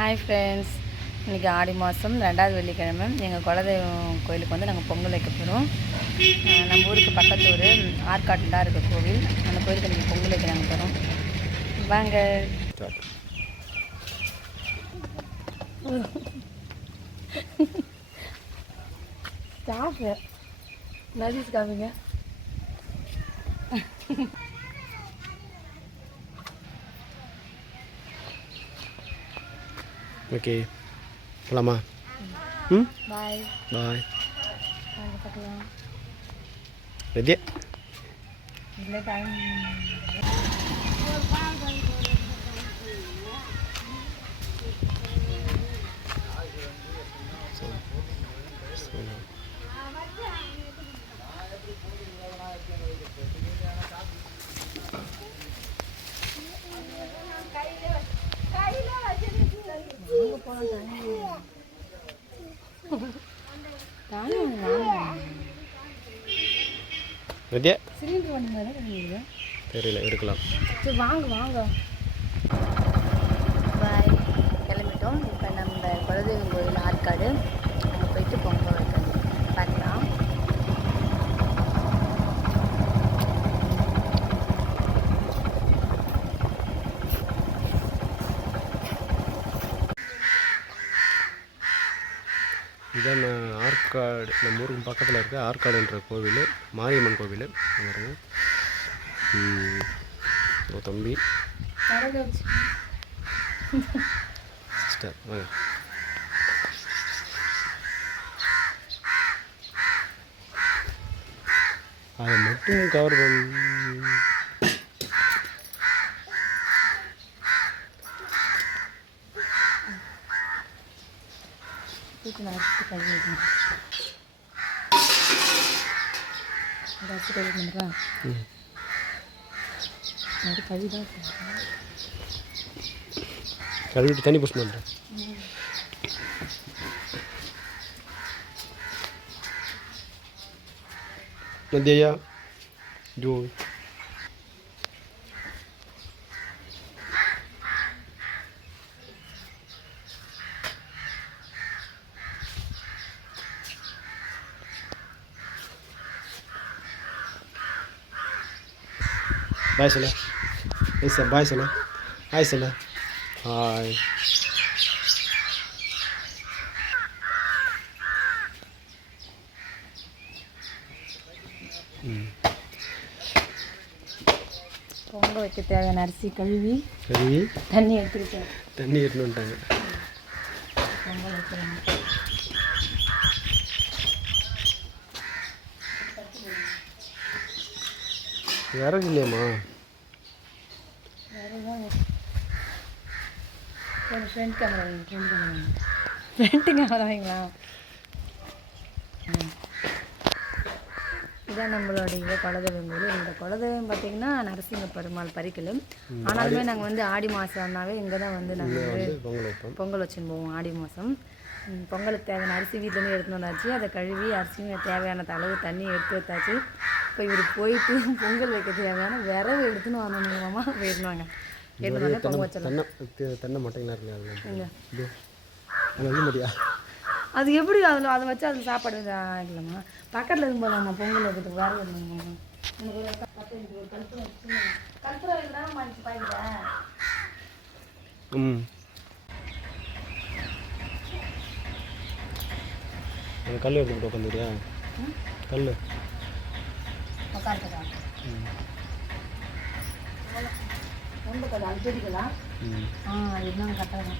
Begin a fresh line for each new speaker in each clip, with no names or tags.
Hi friends இன்றைக்கி ஆடி மாதம் ரெண்டாவது வெள்ளிக்கிழமை. எங்கள் குலதெய்வம் கோயிலுக்கு வந்து நாங்கள் பொங்கல் வைக்க போகிறோம் நம்ம ஊருக்கு பக்கத்து ஊர் ஆற்காட்டில் தான் இருக்குது கோவில். அந்த கோயிலுக்கு இன்றைக்கி பொங்கல் வைக்க நாங்கள் போகிறோம் வாங்க. ஸ்டாஃப் நதீஸ் காமிங்க
ஓகே போகலாமா ம்
பாய்
பாய்
வாங்க பார்க்கலாம்
ரெடி
இல்லை டைம்
ரெடியா?
சிலிண்டர் வண்டி மாதிரி பண்ணிடுங்க
தெரியல இருக்கலாம்
சரி வாங்க வாங்க. பாய் கிளம்பிட்டோம். இப்போ நம்ம குலதெய்வம் கோயில் ஆற்காடு அங்கே போயிட்டு பொங்கல் வைக்கணும் பார்க்கலாம்
இதான் நான் ஆற்காடு நம்ம ஊருக்கு பக்கத்தில் இருக்க ஆற்காடுன்ற கோவில் மாரியம்மன் கோவில். பாருங்க. ஓ தம்பி. சிஸ்டர் வாங்க. அதை மட்டும் கவர் பண்ண.
Thank you. வச்சுட்டு கழுவி வைக்கணும் அதை வச்சு கழுவி பண்ணுறேன்
ம்.
அது கழுவி தான் செய்யணும்.
கழுவிட்டு தண்ணி புஷ் பண்ணுறேன் நதியா ஜோ பாய் சொல்ல ஏய் சார் பாய் சொல்ல ஹாய் சொல்ல ஹாய் ம்
பொங்கல் வைக்க தேவையான அரிசி கழுவி
சரி
தண்ணி எடுத்துக்கிட்டேன்
தண்ணி ஏற்றணுன்ட்டாங்க
பொங்கல் வைக்கிறேன்
விறகு இல்லையாம்மா.
ஒரு ஃப்ரண்ட் கேமரா ஃப்ரண்ட் கேமரா வைங்களா. இதான் நம்மளுடைய குலதெய்வம் கோயில் இந்த குலதெய்வம் பார்த்தீங்கன்னா நரசிங்க பெருமாள் பரிக்கலும். ஆனாலுமே நாங்கள் வந்து ஆடி மாதம்னாவே இங்கே தான் வந்து நாங்கள் வந்து
பொங்கல்
வச்சுன்னு போவோம் ஆடி மாதம் பொங்கலுக்கு தேவையான அரிசி வீட்டிலேருந்து எடுத்துன்னு வந்தாச்சு. அதை கழுவி அரிசியும் தேவையான அளவு தண்ணி எடுத்து வச்சாச்சு. இப்போ இவர் போயிட்டு பொங்கல் வைக்க தேவையான விரவு எடுத்துன்னு வரணுமாமா போயிடுவாங்க எடுத்து வந்து பொங்கல் வச்சிடலாம்
தென்னை மட்டைங்களா இருக்கு அது
எப்படி அதில் அதை வச்சு அதில் சாப்பாடு இல்லைம்மா பக்கத்தில் இருக்கும் போதாம்மா பொங்கல் வைக்கிறதுக்கு வேறு பாய்க்கிறேன்
ம். கல் எடுத்துக்கிட்டு உட்காந்துரியா கல்
உட்காந்துக்கலாம் ரொம்ப கதை அழுத்தடிக்கலாம்
ம்.
ஆ இதுதான் கரெக்டாக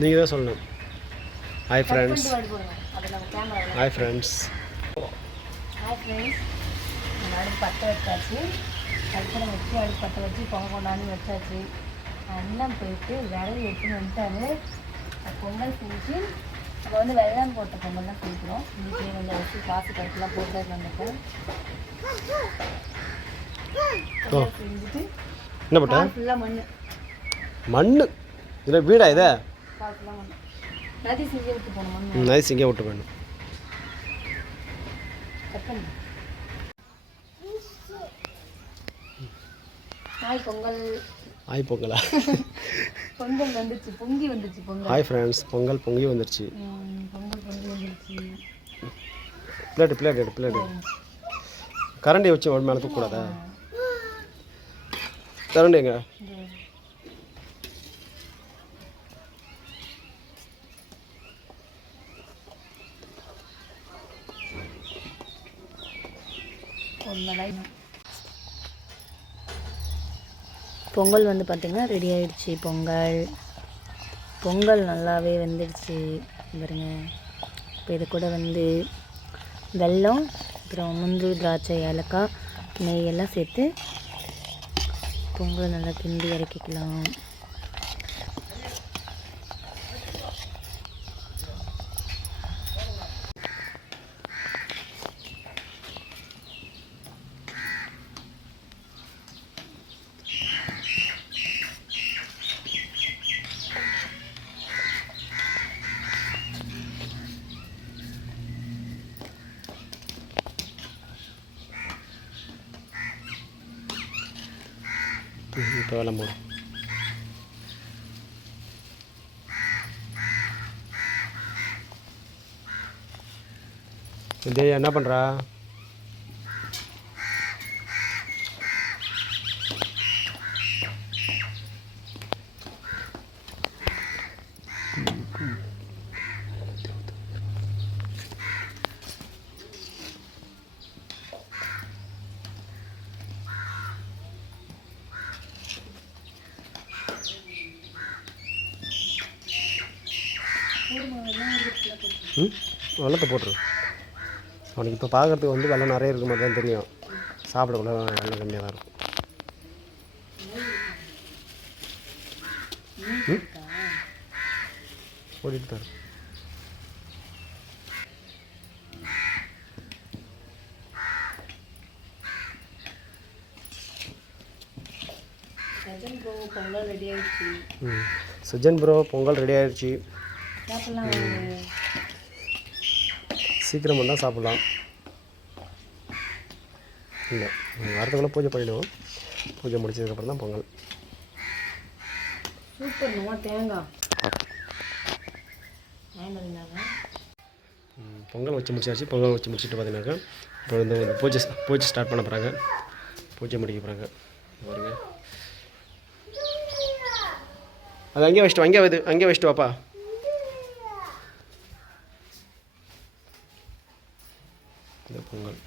நீங்கள் தான் சொல்லணும். Hi friends hi friends
hi friends அடுப்பு பற்ற வச்சாச்சு. கற்பூரம் வச்சு அடுப்பு பற்ற வச்சு பொங்க கொண்டாந்து வச்சாச்சு. அண்ணன் போயிட்டு விரல் எடுத்துன்னு வந்துட்டாரு. பொங்கல் செஞ்சு நம்ம வந்து வெள்ளம் போட்ட பொங்கல் தான் செய்கிறோம் வீட்லேயே கொஞ்சம் வச்சு காசு கருத்துலாம் போட்டு செஞ்சுட்டு
என்ன
கால் ஃபுல்லாக மண்
மண் இதில் வீடா இதை?
நதி செஞ்சு விட்டு போன மண்
ம் நைஸ் இங்கே விட்டு
பண்ணு. ஹாய் பொங்கல்.
ஹாய் பொங்கலா
பொங்கல் வந்துச்சு பொங்கி வந்துச்சு பொங்கல்.
ஹாய் ஃப்ரெண்ட்ஸ் பொங்கல் பொங்கி வந்துருச்சு.
பொங்கல் பொங்கி வந்துருச்சு.
பிளேட்டு பிளேட் எடு பிளேட் கரண்டி வச்சு ஒரு மேலே தூக்கக்கூடாதா? கரண்டி எங்க?
இது பொங்கல் வந்து பார்த்திங்கன்னா ரெடி ஆகிடுச்சி பொங்கல். பொங்கல் நல்லாவே வந்துடுச்சு. பாருங்க. இப்போ இது கூட வந்து வெல்லம் அப்புறம் முந்திரி திராட்சை ஏலக்காய் நெய் எல்லாம் சேர்த்து பொங்கல் நல்லா கிண்டி இறக்கிக்கலாம்.
இப்போ வெள்ளம் போடும் தேயா என்ன பண்ணுறா ம் வெள்ளத்தை போட்டுரு. அவனுக்கு இப்போ பார்க்கறதுக்கு வந்து வெள்ளம் நிறைய இருக்க மாதிரி தான் தெரியும். சாப்பிடக்குள்ள வெள்ளம் கம்மியாக தான் இருக்கும். ஓடிட்டு தான் இருக்கும்.
சஜன் ப்ரோ பொங்கல் ரெடி ஆயிடுச்சு
ம் சுஜன் ப்ரோ பொங்கல் ரெடி ஆயிடுச்சு
சாப்பிடலாம்
சீக்கிரம் வந்தால் சாப்பிட்லாம். இல்லை வரதுக்குள்ளே பூஜை பண்ணிவிடுவோம் பூஜை முடிச்சதுக்கப்புறம் தான் பொங்கல்.
சூப்பர் தேங்காய்.
பொங்கல் வச்சு முடிச்சாச்சு. பொங்கல் வச்சு முடிச்சுட்டு பார்த்தீங்கன்னாக்கா இப்போ வந்து இந்த பூஜை பூஜை ஸ்டார்ட் பண்ண போகிறாங்க பூஜை முடிக்க போகிறாங்க பாருங்க. அது அங்கேயே வச்சுட்டு அங்கேயே வது அங்கேயே வச்சுட்டு வாப்பா இந்த பொங்கல்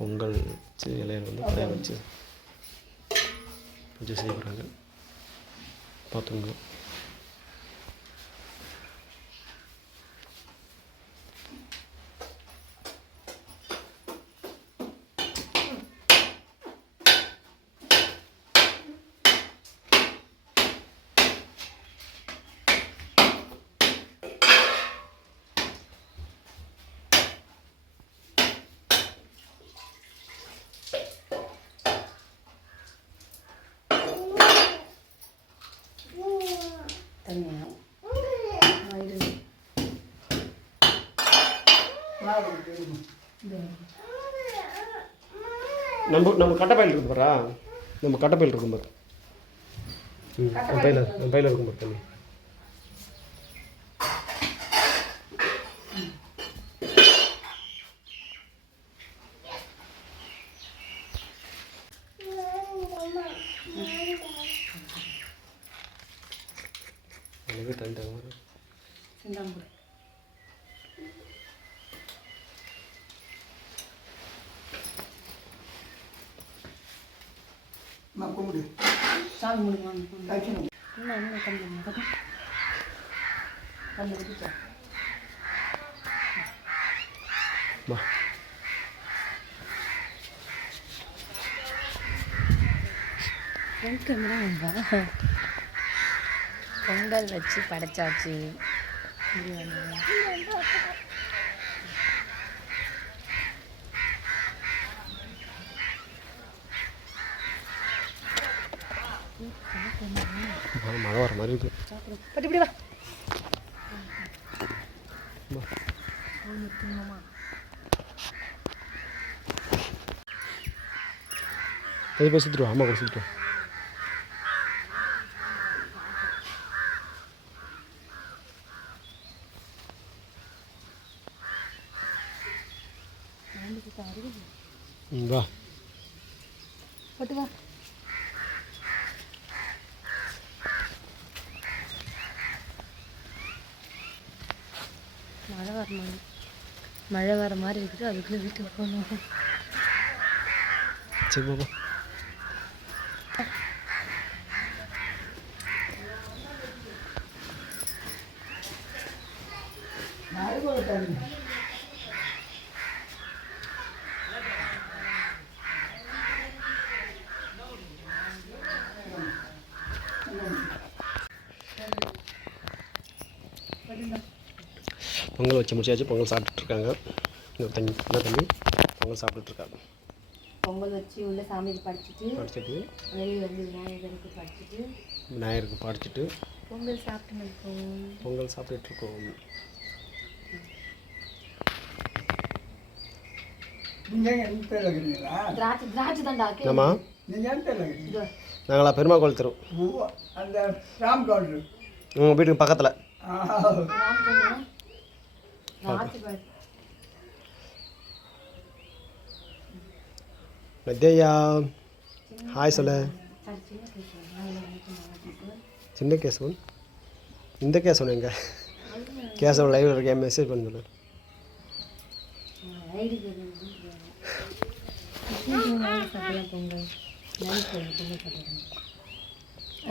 பொங்கல் வச்சு இலையில வந்து காய வச்சு பூஜை செய்ய போகிறாங்க பார்த்துங்க
தனியாக
நம்ம நம்ம கட்டைப்பையில் இருக்கு பாரா? நம்ம கட்டைப்பையில் இருக்கும் பாரு. ம் பையில் நம்ம பையில் இருக்கும் பாரு தண்ணி. எனக்கு தண்ணி தங்க மாதிரி
சிந்தாம்பு சாமி முடியுமா என்ன என்ன கம்மி கம்மி கம்மி குடிச்சா
வா
ஃப்ரண்ட் கேமரா வந்தா பொங்கல் வச்சு படைச்சாச்சு.
மழை வர மாதிரி
சாப்பிடு பட்டு இப்படி வா.
அது சுற்றிட்டு அம்மா கூட ம் வா
பட்டு வா மழை வர மாதிரி மழை வர மாதிரி இருக்குது அதுக்குள்ளே வீட்டுக்கு போகணும்
சரி பாப்பா பொங்கல் வச்சு முடிச்சாச்சு பொங்கல் சாப்பிட்டுட்ருக்காங்க. இன்னொரு தண்ணி என்ன தண்ணி. பொங்கல் சாப்பிட்டுட்ருக்காங்க.
பொங்கல் வச்சு உள்ள சாமிக்கு படிச்சுட்டு
படிச்சுட்டு.
வெளியே வந்து விநாயகருக்கு படிச்சுட்டு
விநாயகருக்கு படிச்சுட்டு
பொங்கல் சாப்பிட்டு இருக்கோம்
பொங்கல் சாப்பிட்டுட்ருக்கோம். நாங்களா பெருமா கோயில் தெரு. உங்கள் வீட்டுக்கு பக்கத்தில்
ராம் சொன்னா திராட்சை பழம்
வித்யா ஹாய் சொல்லு
சின்ன
கேசவன் இந்த கேசவன் எங்க கேசவன் லைவில் இருக்கேன் மெசேஜ் பண்ண சொல்லு
சாப்பிடலாம் பொங்கல் நைட் பொங்கல் சாப்பிடணும்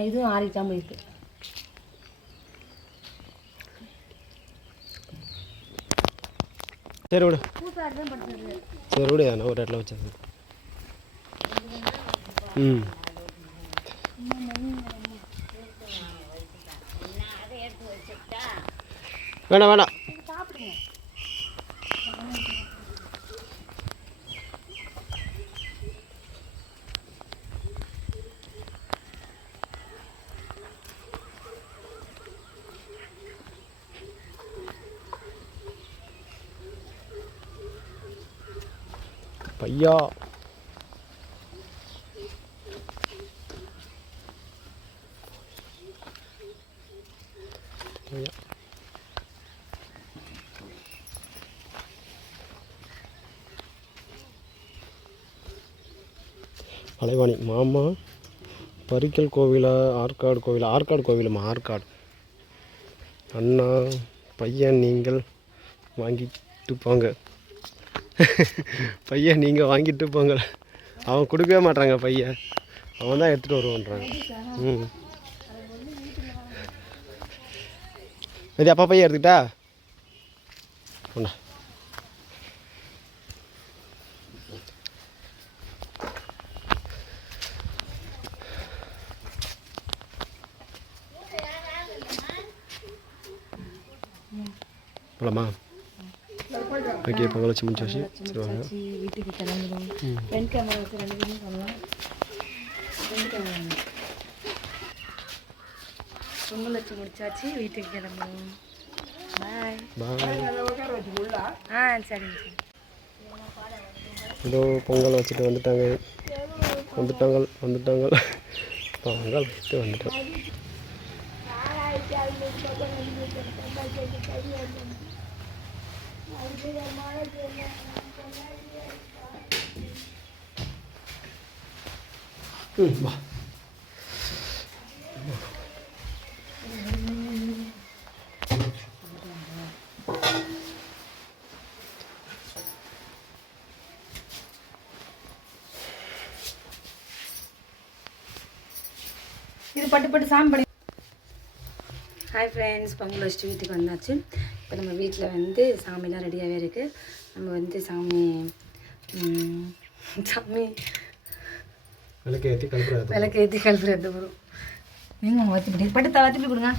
இதுவும் ஆறிக்காமல் இருக்கு
சரி விடு. சரி விடு நான் ஒரு இடத்துல வச்சேன் ம். வேணாம் வேணாம்
சாப்பிடுங்க
பையா பையா கலைவாணி மாமா பரிக்கல் கோவிலா ஆற்காடு கோவில்? ஆற்காடு கோவிலுமா? ஆற்காடு. அண்ணா பையன் நீங்கள் வாங்கிட்டு போங்க. பையன் நீங்கள் வாங்கிட்டு போங்க. அவன் கொடுக்கவே மாட்டாங்க பையன். அவன் தான் எடுத்துகிட்டு வருவான்றாங்க. ம். இது அப்பா பையன் எடுத்துக்கிட்டா? ஒண்ணா போலாமா? ஓகே பொங்கல் வச்சு முடிச்சாச்சு சரி வாங்க.
வீட்டுக்கு கிளம்புறோம் ஃப்ரண்ட் கேமரா வச்சு ரெண்டு பேரும் பண்ணலாம் ஃப்ரண்ட் கேமரா பொங்கல் வச்சு முடிச்சாச்சு. வீட்டுக்கு பாய் ஆ சரிங்க சரி
இதோ பொங்கல் வச்சுட்டு வந்துட்டாங்க. வந்துட்டாங்க வந்துட்டாங்க. பொங்கல் வச்சுட்டு வந்துட்டோம். ம் வா
இது பட்டு சாமி படி ஹாய் ஃப்ரெண்ட்ஸ் பொங்கல் வச்சுட்டு வீட்டுக்கு வந்தாச்சு. இப்போ நம்ம வீட்டில் வந்து சாமிலாம் ரெடியாகவே இருக்குது நம்ம வந்து சாமி சாமி
விளக்கு ஏற்றி கழுப்புறது
விளக்கு ஏற்றி கழுப்புறது போகிறோம் நீங்கள் வச்சுக்கிட்டே பட்டு தவத்திட்டு கொடுங்க